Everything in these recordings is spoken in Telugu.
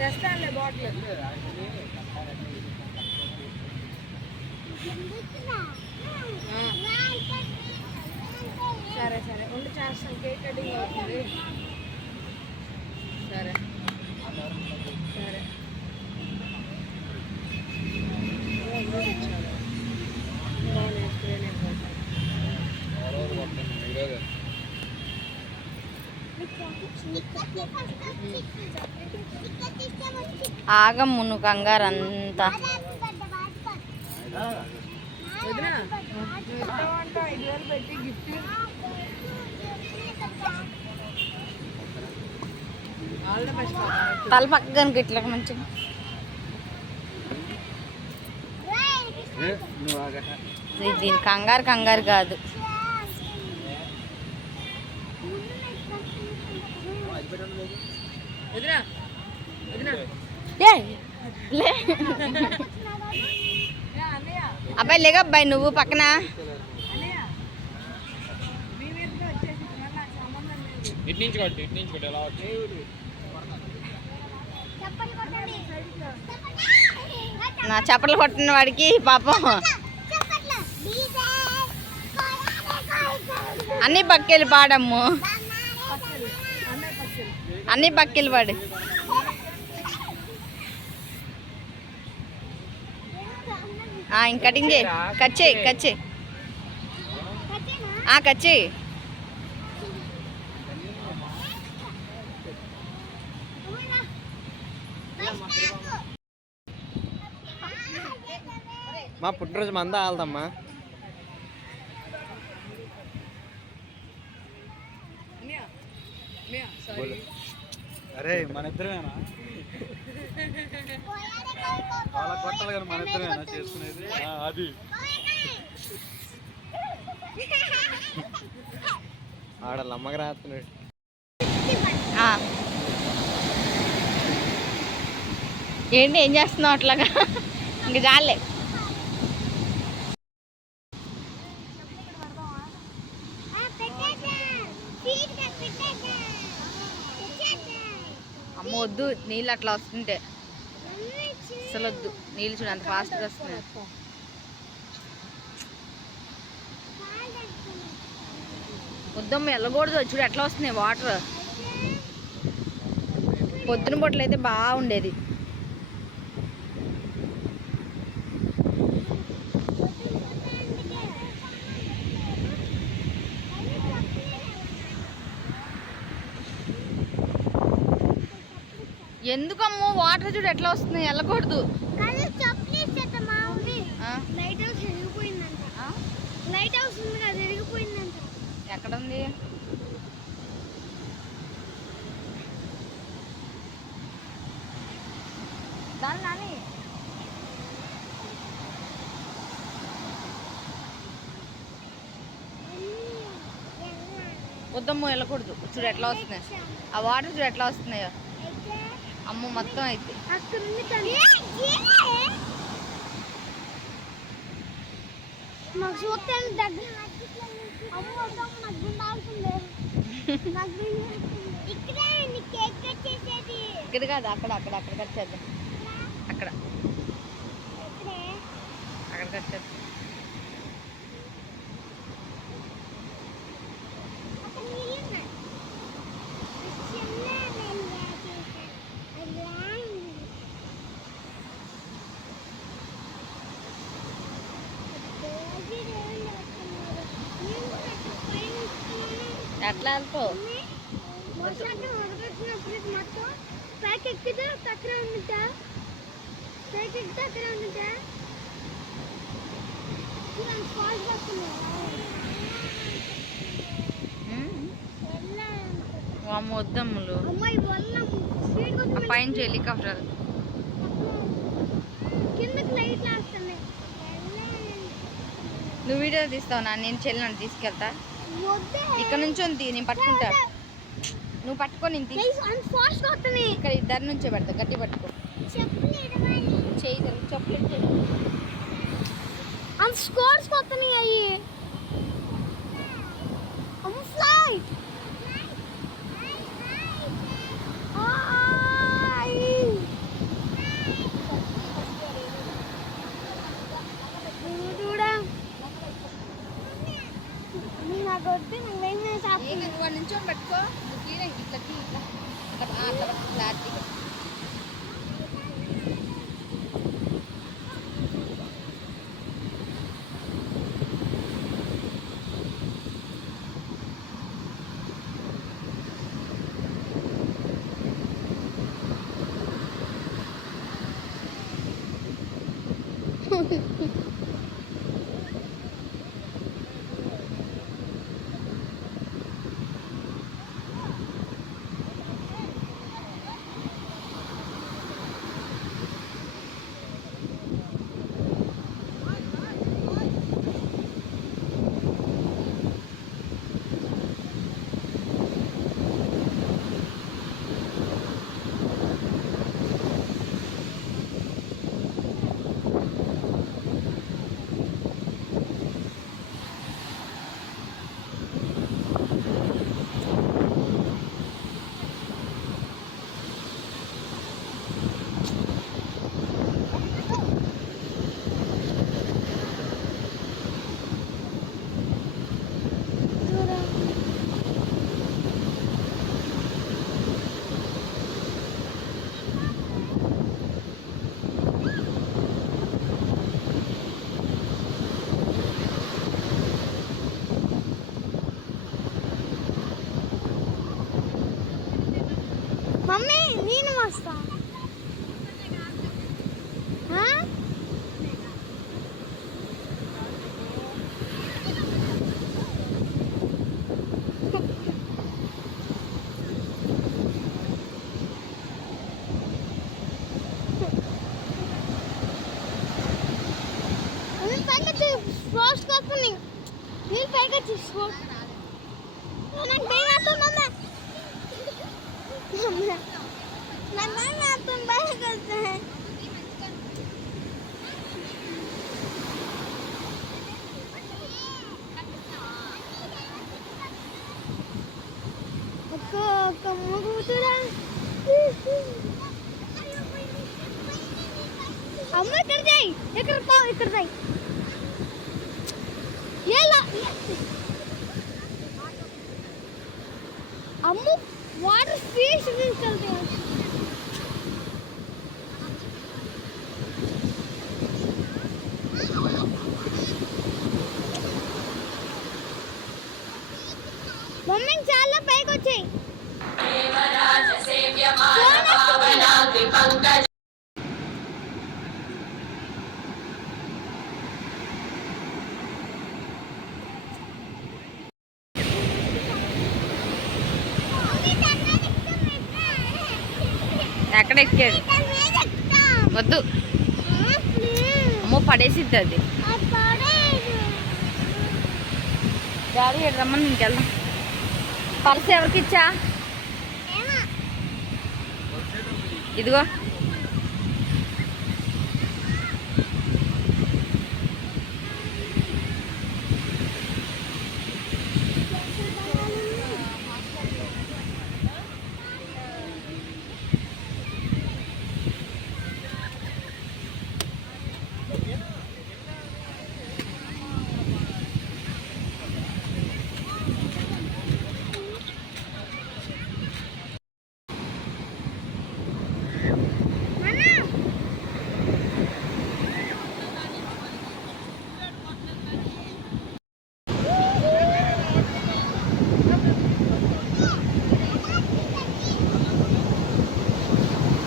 తెస్తానులే బాటిల్. సరే సరే ఉండి చేస్తాను. కేక్ కటింగ్ అవుతుంది. సరే సరే ఆగమ్ము నువ్వు కంగారు అంతా. పెట్టి గిఫ్ట్ తల పక్కన ఇట్లా మంచిగా దీని కంగారు కంగారు కాదు. అబ్బాయి లేక అబ్బాయి నువ్వు పక్కన. నా చప్పట్లు కొట్టిన వాడికి పాపం అన్ని పక్కెళ్ళి పాడమ్ము, అన్ని పక్కెళ్ళి పాడు. ఇంక కటింగ్ చేయి, కట్ చేయి, కట్ చేయి, కట్ చేయి. మా పుట్టినరోజు మందా ఆల్దమ్మా. అరే మన ఇద్దరేనా వాళ్ళ కొట్టలు కానీ మన ఇద్దరేనా చేసుకునేది? అది ఆడల అమ్మకి రాస్తున్నాడు. ఏంటి ఏం చేస్తున్నావు అట్లాగా? ఇంక చాలే. అమ్మ వద్దు, నీళ్ళు అట్లా వస్తుంటే అసలు వద్దు. నీళ్ళు చూడు అంత ఫాస్ట్గా వస్తున్నాయి. వద్దమ్మ వెళ్ళకూడదు. చూడు ఎట్లా వస్తున్నాయి వాటర్. పొద్దున పూటలు అయితే బాగుండేది. ఎందుకమ్మో వాటర్ చూడు ఎట్లా వస్తున్నాయి. వెళ్ళకూడదు. ఎక్కడ ఉంది? దాని నాని వద్దమ్మో వెళ్ళకూడదు. చూడు ఎట్లా వస్తున్నాయి ఆ వాటర్. చూడు ఎట్లా వస్తున్నాయో. అమ్మ మొత్తం అయితే ఇక్కడ కాదు, అక్కడ అక్కడ అక్కడ కట్ చేద్దాం. అక్కడ అక్కడ కట్ చేద్దాం. ఎట్లా వెళ్తావు? వద్దమ్ములు పైన హెలికాప్టర్. నువ్వు వీడియో తీస్తావు నా? నేను చెల్లి నన్ను తీసుకెళ్తా. ఇక్కడ నుంచి ఉంది, నేను పట్టుకుంటా. నువ్వు పట్టుకో, నేను ఇక్కడ ఇద్దరి నుంచే పెడతా. గట్టి పట్టుకో. చేయగలరు చెప్పులు. స్కోర్స్ కొత్తని అయ్యి ఫ్లైట్ మమ్మీ నేను వస్తా స్పోర్ట్స్ కాకుండా నేను పైగా తీసుకో నాకు భయం అవుతుంది నాకు భయం అవుతుంది బయటకు వస్తే ఒక్క మూగుతురా అమ్మ ఇక్కడ जाई ఇక్కడ పావు ఇక్కడ जाई ఏలా అమ్మ వాటర్ ఫిష్ చलते हैं మమ్మీ చాలా పైకి వచ్చేయ్ దేవరాజ సేవ్యమాన పావనాగ్ని పంకజ ఎక్కడ ఎక్కేది వద్దు అమ్మో పడేసిద్ది అది డాడీ రమ్మని ఇంకెళ్దాం పర్స్ ఎవరికి ఇచ్చా ఇదిగో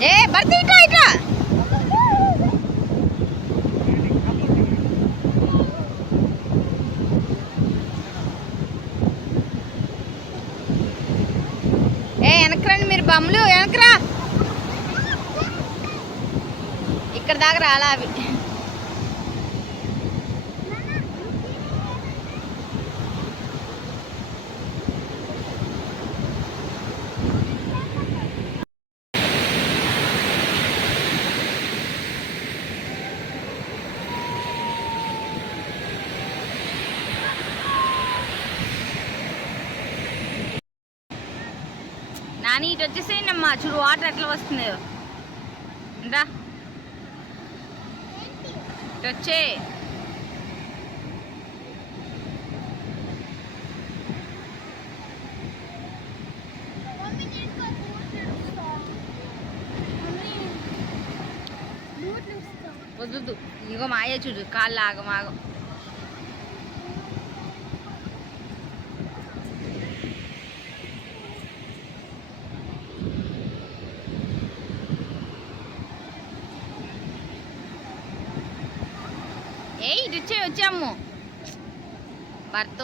ఏ భర్తీ ఇట్లా ఇట్లా ఏ వెనకరండి మీరు బొమ్మలు వెనకరా ఇక్కడ దాకా రాలా అవి నాని ఇటు వచ్చేసేయండి అమ్మా చూడు వాటర్ ఎట్లా వస్తుందో ఇంకా ఇటు వచ్చే వద్దు ఇగో మాయే చూడు కాళ్ళు ఆగమాగం ఏ ఇటు వచ్చాము భర్త